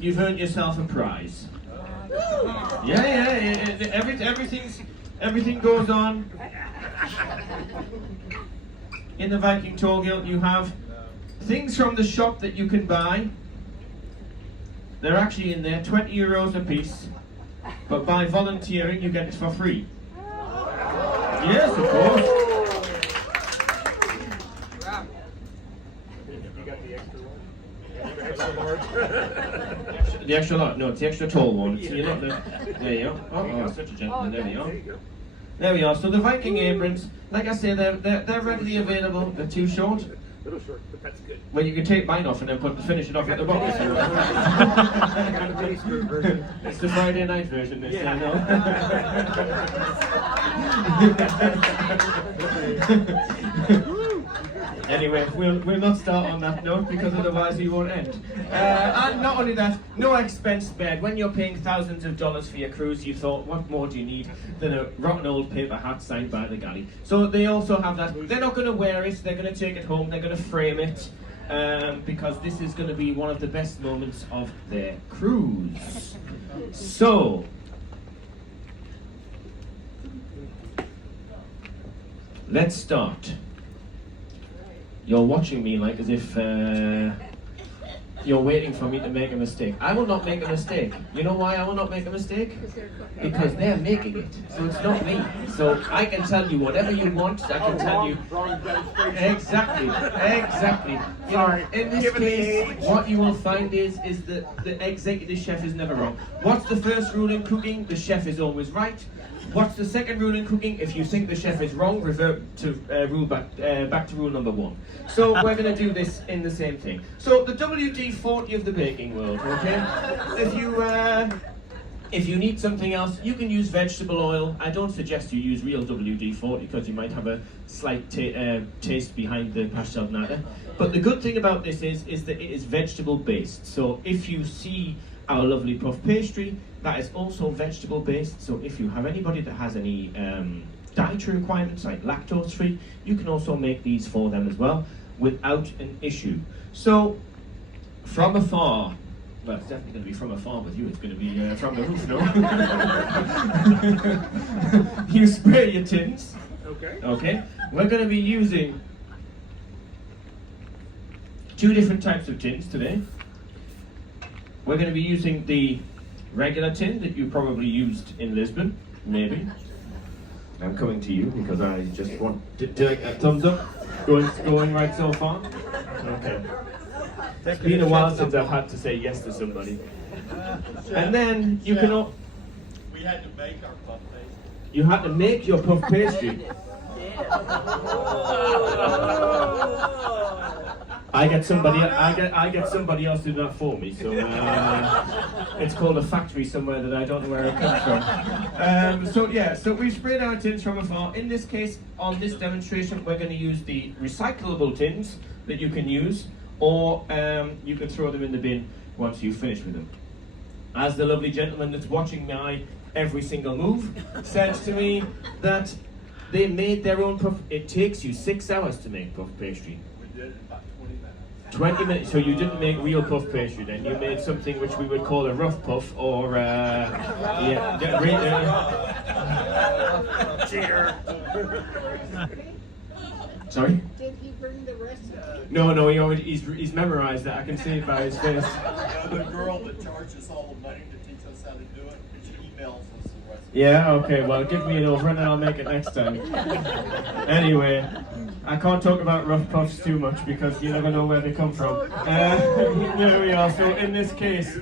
you've earned yourself a prize. Yeah. Everything goes on. In the Viking Tour Guild, you have things from the shop that you can buy. They're actually in there, €20 a piece. But by volunteering, you get it for free. Yes, of course. You got the extra one? Extra large? The extra large? No, it's the extra tall one. See, look, there you go. Oh, such a gentleman. There we are. There we are. So the Viking aprons, like I say, they're readily available. They're too short. Little short, but that's good. Well, you can take mine off and then finish it off at the bottom. It's the Friday night version this time, no? Anyway, we'll not start on that note because otherwise we won't end. And not only that, no expense spared. When you're paying thousands of dollars for your cruise, you thought, what more do you need than a rotten old paper hat signed by the galley? So they also have that. They're not going to wear it, they're going to take it home, they're going to frame it, because this is going to be one of the best moments of their cruise. So, let's start. You're watching me like as if you're waiting for me to make a mistake. I will not make a mistake. You know why I will not make a mistake? Because they're making it. So it's not me. So I can tell you whatever you want. I can tell you exactly. You know, in this case, what you will find is that the executive chef is never wrong. What's the first rule in cooking? The chef is always right. What's the second rule in cooking? If you think the chef is wrong, revert to back to rule number 1. So we're going to do this in the same thing. So the WD-40 of the baking world, okay? If you need something else, you can use vegetable oil. I don't suggest you use real WD-40 because you might have a slight taste behind the pastel nata. But the good thing about this is that it is vegetable based. So if you see our lovely puff pastry, that is also vegetable based. So if you have anybody that has any dietary requirements like lactose free, you can also make these for them as well without an issue. So from afar, well, it's definitely going to be from afar with you, it's going to be from the roof, no? You spray your tins. Okay. We're going to be using 2 different types of tins today. We're going to be using the regular tin that you probably used in Lisbon, maybe. I'm coming to you because I just want to take a thumbs up. Going right so far? Okay. It's been a while since I've had to say yes to somebody. And then you can... We had to make our puff pastry. You had to make your puff pastry. I get somebody else to do that for me, so it's called a factory somewhere that I don't know where it comes from. So we sprayed our tins from afar. In this case, on this demonstration, we're going to use the recyclable tins that you can use, or you can throw them in the bin once you've finished with them. As the lovely gentleman that's watching my every single move said to me that they made their own puff. It takes you 6 hours to make puff pastry. We did it in about 20 minutes. 20 minutes, so you didn't make real puff pastry then, you made something which we would call a rough puff, or Cheater. Sorry? Did he bring the recipe? No, he's memorized that, I can see it by his face. The girl that charges all the money to teach us how to do it, and she emails us the recipe. Yeah, okay, well give me an over and then I'll make it next time. Anyway, I can't talk about rough puffs too much because you never know where they come from. There we are, so in this case,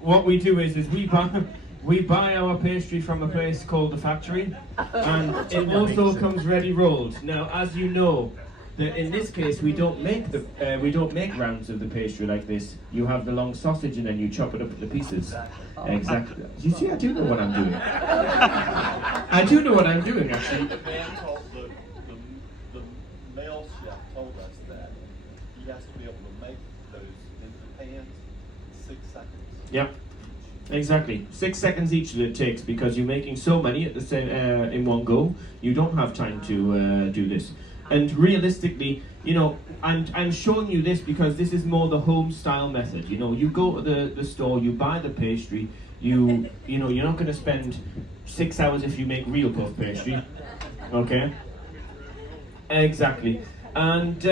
what we do is we buy our pastry from a place called The Factory, and it also comes ready rolled. Now, as you know, in this case we don't make rounds of the pastry like this. You have the long sausage and then you chop it up into pieces. Exactly. You see, I do know what I'm doing. I do know what I'm doing, actually. The male chef told us that he has to be able to make those in the pans in 6 seconds. Yep. Exactly. 6 seconds each that it takes because you're making so many at the same in one go. You don't have time to do this. And realistically, you know, I'm showing you this because this is more the home style method. You know, you go to the store, you buy the pastry, you know, you're not going to spend 6 hours if you make real puff pastry. Okay? Exactly. And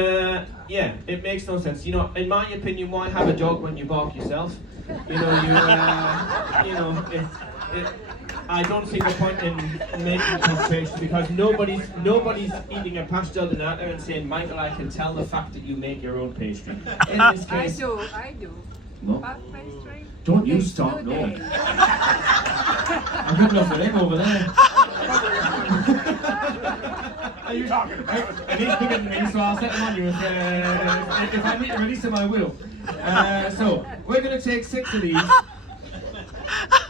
yeah, it makes no sense. You know, in my opinion, why have a dog when you bark yourself? You know, I don't see the point in making puff pastry because nobody's eating a pastel de nata and saying, Michael, I can tell the fact that you make your own pastry. In this case, I do. No. Puff pastry. Don't you Takes stop, 2 no. days. I'm good enough for him over there. Are you talking about? And he's bigger than me, so I'll set him on you. If I need to release him, I will. So, we're going to take 6 of these,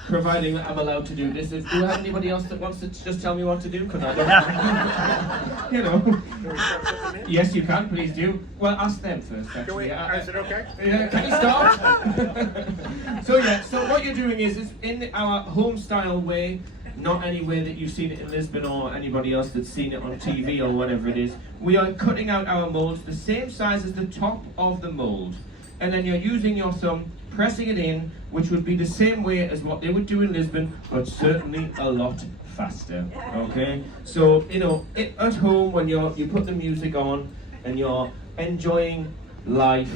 providing that I'm allowed to do this. Do you have anybody else that wants to just tell me what to do? Because I don't you know. Can we start putting them in? Yes, you can, please do. Well, ask them first, Can actually. we, is it okay? Yeah, can you start? So yeah, so what you're doing is in our home style way, not any way that you've seen it in Lisbon or anybody else that's seen it on TV or whatever it is. We are cutting out our molds the same size as the top of the mold. And then you're using your thumb, pressing it in, which would be the same way as what they would do in Lisbon, but certainly a lot faster. Okay? So, you know, at home when you put the music on and you're enjoying life,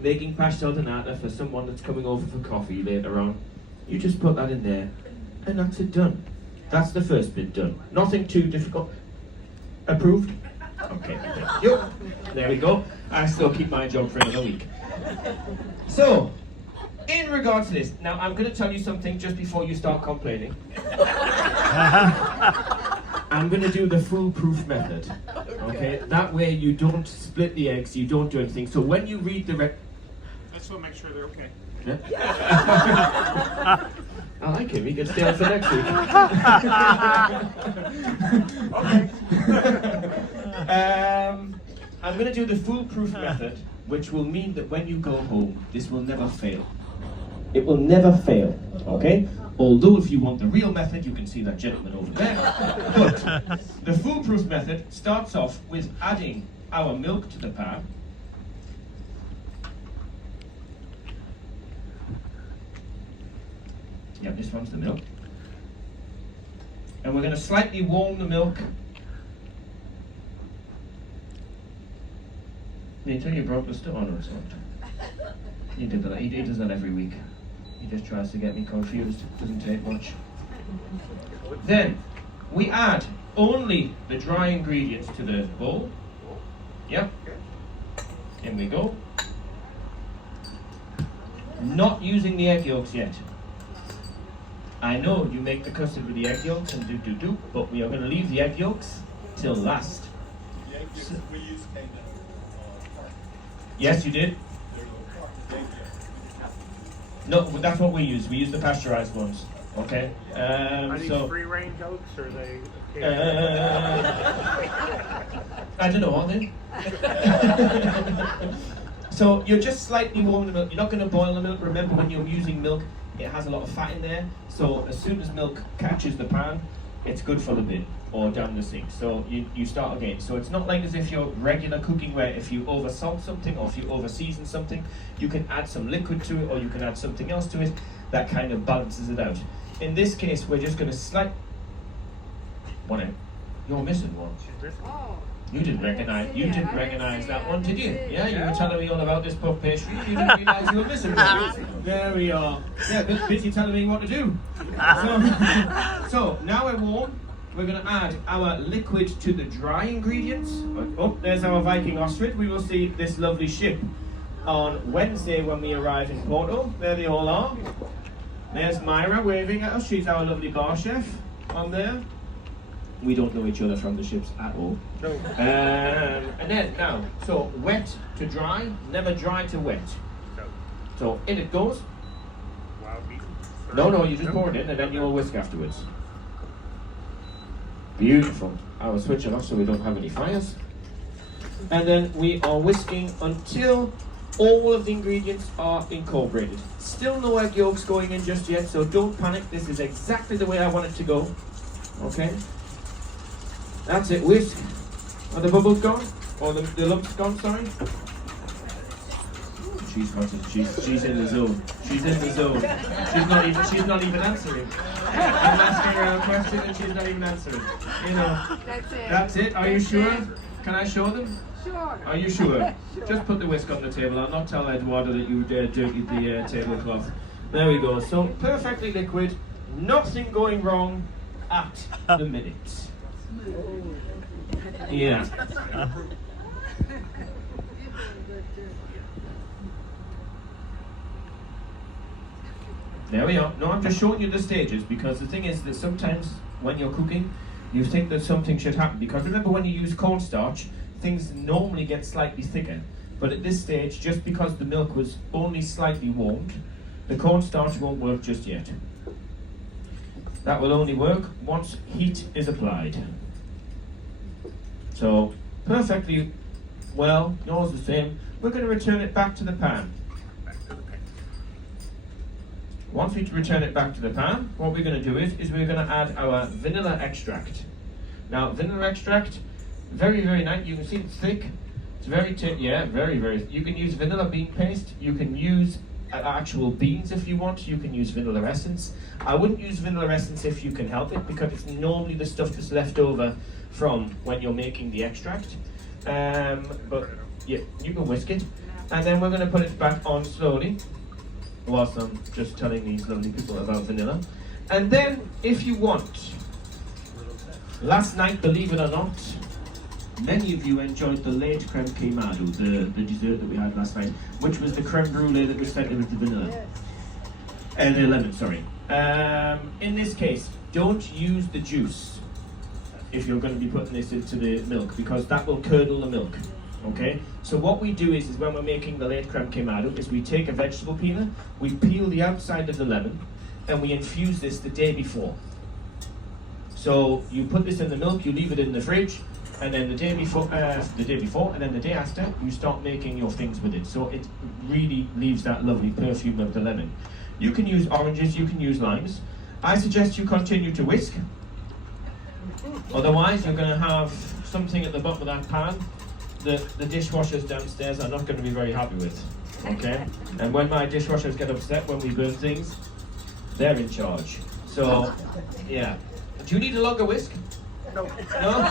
making pastel de nata for someone that's coming over for coffee later on, you just put that in there and that's it done. That's the first bit done. Nothing too difficult. Approved? Okay, thank you. There we go. I still keep my job for another week. So, in regards to this, now I'm going to tell you something just before you start complaining. I'm going to do the foolproof method. Okay? That way you don't split the eggs, you don't do anything. So when you read the I just want to make sure they're okay. Yeah? I like him, he can stay on for next week. Okay. I'm going to do the foolproof method, which will mean that when you go home, this will never fail. It will never fail, okay? Although if you want the real method, you can see that gentleman over there. But the foolproof method starts off with adding our milk to the pan. Yep, this one's the milk. And we're going to slightly warm the milk. Nathan, you broke the stuff on or something. He did that. He does that every week. He just tries to get me confused. Doesn't take much. Then we add only the dry ingredients to the bowl. Yep. In we go. Not using the egg yolks yet. I know you make the custard with the egg yolks and do, but we are going to leave the egg yolks till last. The egg yolks we use came in carton. Yes, you did. There's a carton of egg yolks. No, but that's what we use. We use the pasteurized ones. Okay. Are these So free range oats or are they? I don't know, are they? So you're just slightly warming the milk. You're not going to boil the milk. Remember, when you're using milk, it has a lot of fat in there. So as soon as milk catches the pan, it's good for the bin or down the sink. So you start again. So it's not like as if you're regular cooking where if you over salt something or if you over season something, you can add some liquid to it or you can add something else to it. That kind of balances it out. In this case, we're just going to one out. You're missing one. Oh. You didn't recognize that one, did you? Yeah, you were telling me all about this puff pastry. You didn't realise you were missing one. There we are. Yeah, busy telling me what to do. So now we're warm. We're going to add our liquid to the dry ingredients. Oh, there's our Viking ostrich. We will see this lovely ship on Wednesday when we arrive in Porto. There they all are. There's Myra waving at us. She's our lovely bar chef on there. We don't know each other from the ships at all. No. And then now, so wet to dry, never dry to wet. So in it goes. Wild beef. No, you just pour it in and then you'll whisk afterwards. Beautiful. I will switch it off so we don't have any fires. And then we are whisking until all of the ingredients are incorporated. Still no egg yolks going in just yet, so don't panic. This is exactly the way I want it to go. Okay? That's it. Whisk. Are the bubbles gone? Or the lumps gone, sorry? She's got it. She's in the zone. She's in the zone. She's not even answering. I'm asking her a question and she's not even answering. You know. That's it. That's it. Are you sure? Can I show them? Sure. Are you sure? Just put the whisk on the table. I'll not tell Eduardo that you dirtied the tablecloth. There we go. So perfectly liquid. Nothing going wrong at the minute. Yeah. There we are. No, I'm just showing you the stages because the thing is that sometimes when you're cooking, you think that something should happen. Because remember when you use cornstarch, things normally get slightly thicker. But at this stage, just because the milk was only slightly warmed, the cornstarch won't work just yet. That will only work once heat is applied. So, perfectly well, yours the same. We're going to return it back to the pan. Once we return it back to the pan, what we're going to do is we're going to add our vanilla extract. Now, vanilla extract, very, very nice. You can see it's thick. It's very, very, very. You can use vanilla bean paste. You can use actual beans if you want. You can use vanilla essence. I wouldn't use vanilla essence if you can help it because it's normally the stuff that's left over from when you're making the extract. But yeah, you can whisk it. And then we're going to put it back on slowly whilst I'm just telling these lovely people about vanilla. And then, if you want, last night, believe it or not, many of you enjoyed the late creme queimado, the dessert that we had last night, which was the creme brulee that was fed with the vanilla. The lemon, sorry. In this case, don't use the juice if you're going to be putting this into the milk, because that will curdle the milk. Okay, so what we do is when we're making the late creme queimado, is we take a vegetable peeler, we peel the outside of the lemon, and we infuse this the day before. So you put this in the milk, you leave it in the fridge, and then the day before, and then the day after, you start making your things with it. So it really leaves that lovely perfume of the lemon. You can use oranges, you can use limes. I suggest you continue to whisk. Otherwise, you're going to have something at the bottom of that pan that the dishwashers downstairs are not going to be very happy with. Okay? And when my dishwashers get upset when we burn things, they're in charge. So, yeah. Do you need a longer whisk? No. No?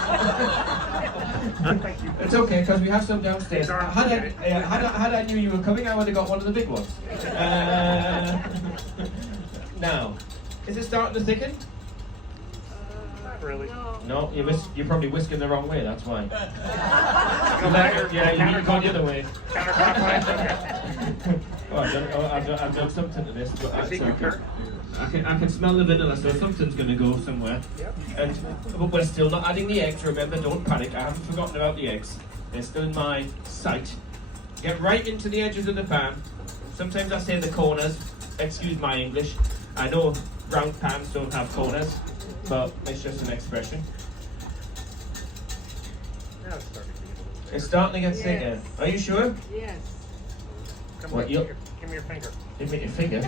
It's okay, because we have some downstairs. Had I knew you were coming, I would have got one of the big ones. Now, is it starting to thicken? Not really. No, you're probably whisking the wrong way, that's why. Yeah, you need to go the other way. Counterclockwise. I've done something to this, but that's Secret okay. turn. I can smell the vanilla, so something's going to go somewhere. Yep. But we're still not adding the eggs, remember, don't panic. I haven't forgotten about the eggs. They're still in my sight. Get right into the edges of the pan. Sometimes I say the corners. Excuse my English. I know round pans don't have corners, but it's just an expression. Now it's starting to get a little thicker. It's starting to get thicker. Yes. Are you sure? Yes. Come What, here, give me your finger. Give me your finger.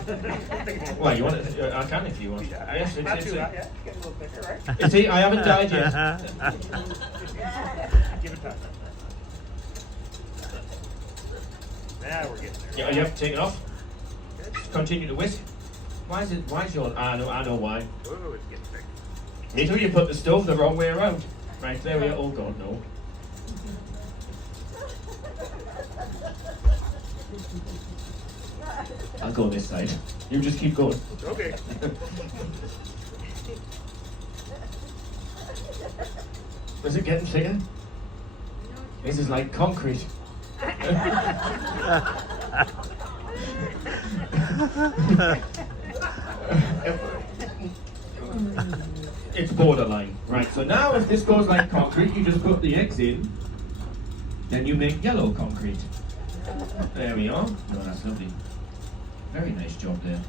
Well, you want it? I can if you want. Yeah, Yes, not it's too bad. Yeah, get a little thicker, right? You see, I haven't died yet. Give it time. Now we're getting there. Yeah, yep, take it off. Continue to whisk. Why is your, I know why. Ooh, it's getting thick. Me too, you put the stove the wrong way around. Right, there we are. Oh God, no. I'll go this side. You just keep going. Okay. Is it getting thicker? This is like concrete. It's borderline. Right, so now if this goes like concrete, you just put the eggs in, then you make yellow concrete. There we are. Oh, that's lovely. Very nice job there.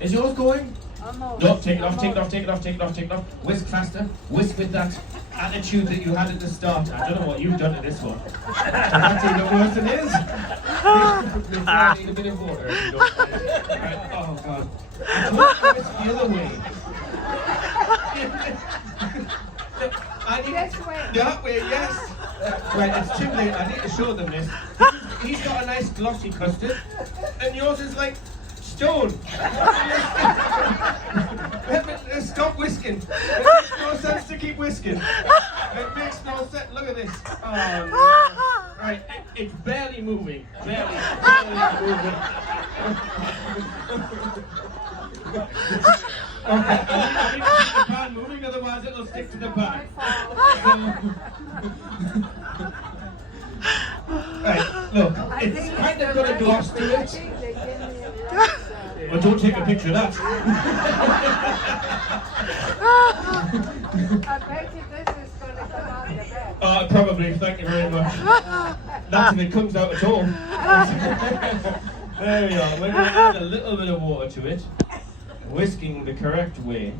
Is yours going? Almost. No, take it off, take it off, take it off, take it off, take it off. Whisk faster. Whisk with that attitude that you had at the start. I don't know what you've done to this one. That's even worse than his. I need a bit of water. If you don't mind. Right. Oh God. I told you it's the other way. I need This way. That way, yes. Right, it's too late. I need to show them this. He's got a nice glossy custard, and yours is like stone. Stop whisking. It makes no sense to keep whisking. It makes no sense. Look at this. Oh, no. Right, it's barely moving. Barely moving. Okay, I need to keep the pan moving, otherwise it'll stick to the pan. Right, look, it's kind of got a gloss to it. Well, don't take a picture of that. I bet you this is going to come out the bed. Probably, thank you very much. That's if it comes out at all. There we are, we're going to add a little bit of water to it. Whisking the correct way.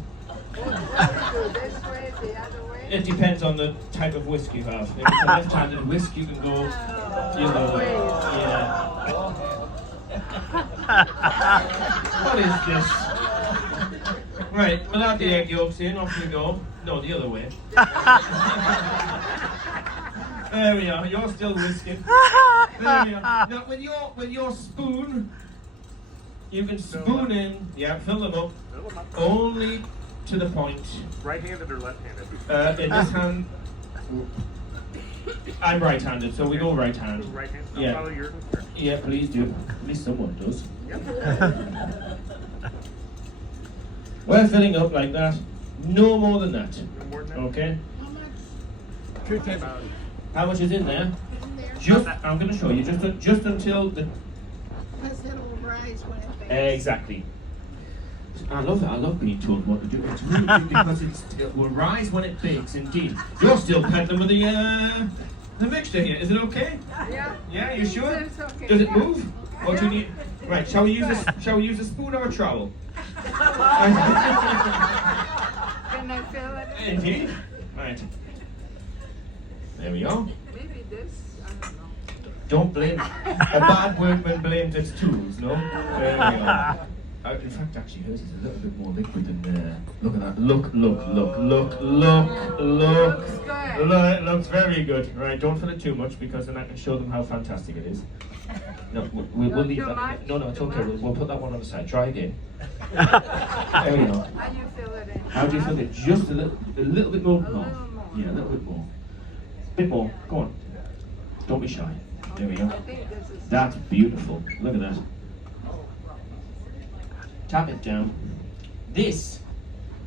This way, the other way. It depends on the type of whisk you have. If it's a left-handed whisk, you can go the other way. Yeah. What is this? Right, we'll add the egg yolks in, off we go. No, the other way. There we are, you're still whisking. There we are. Now, with your spoon, you can spoon in, yeah, fill them up, Fill them up. only to the point. Right-handed or left-handed? In this hand, I'm right-handed, so we go right hand. Right hand. I'll Yeah. follow your instructions. Yeah, please do. At least someone does. Yep. We're filling up like that. No more than that. No more than that. Okay? About How much is in there? Just, I'm going to show you, just until the... Because it'll rise when it bakes. Exactly. I love it. I love being told what to do. It's really good because it will rise when it bakes, indeed. You're still peddling with the mixture here. Is it okay? Yeah. Yeah, you sure? It's okay. Does it move? Or do you need... Right, shall we use a spoon or a trowel? Can I fill it in? Indeed. Right. There we go. Maybe this, I don't know. Don't blame. A bad workman blames its tools, no? There we are. In fact, actually, hers is a little bit more liquid than. Look at that. Look. Looks good. It looks very good. Right, don't fill it too much because then I can show them how fantastic it is. No, we'll leave too that. much? No, it's Too okay. much? We'll put that one on the side. Try again. There we go. How do you fill it in? How do you feel it? Just a little bit more. A little more. Yeah, a little bit more. Bit more. Go on. Don't be shy. There we go. I think this is... That's beautiful. Look at that. Tap it down. This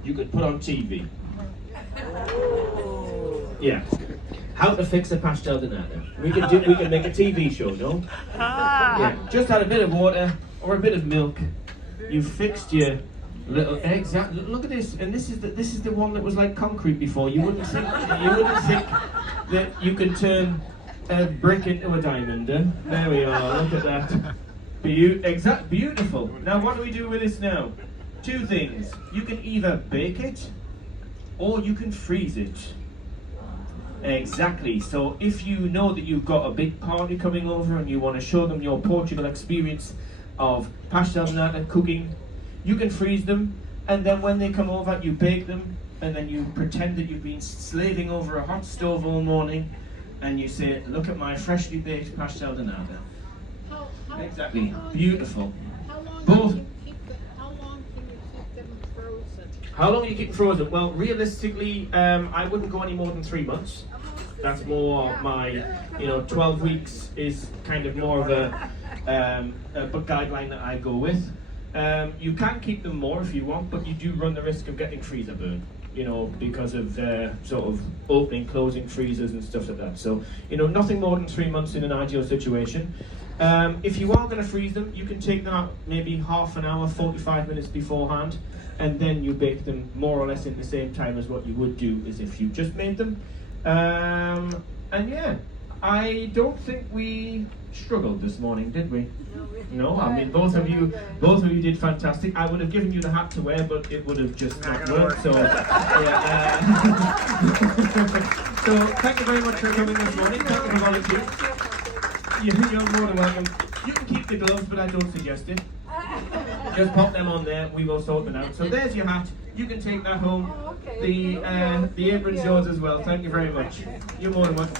you could put on TV. Yeah. How to fix a pastel de nata. We can make a TV show, no? Yeah. Just add a bit of water or a bit of milk. You fixed your little eggs. Look at this, and this is the one that was like concrete before. You wouldn't think that you could turn a brick into a diamond. Eh? There we are. Look at that. Beautiful. Now what do we do with this now? Two things. You can either bake it or you can freeze it. Exactly. So if you know that you've got a big party coming over and you want to show them your Portugal experience of pastel de nata cooking, you can freeze them, and then when they come over you bake them, and then you pretend that you've been slaving over a hot stove all morning and you say, look at my freshly baked pastel de nata. Exactly. Beautiful. Both. How long can you keep them frozen? How long are you keeping frozen? Well, realistically, I wouldn't go any more than 3 months. That's more my, 12 weeks is kind of more of a guideline that I go with. You can keep them more if you want, but you do run the risk of getting freezer burn, because of sort of opening, closing freezers and stuff like that. So, nothing more than 3 months in an ideal situation. If you are going to freeze them, you can take them out maybe half an hour, 45 minutes beforehand, and then you bake them more or less in the same time as what you would do as if you just made them. And yeah, I don't think we struggled this morning, did we? No, I mean both of you did fantastic. I would have given you the hat to wear, but it would have just not worked. So, yeah, so thank you very much for coming this morning. Thank you for volunteering. You're more than welcome. You can keep the gloves, but I don't suggest it. Just pop them on there. We will sort them out. So there's your hat. You can take that home. Oh, okay. The apron's yours as well. Thank you very much. You're more than welcome.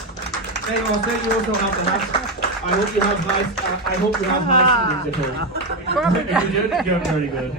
There you also have the hat. I hope you have high ceilings at home. If you did, you're very good.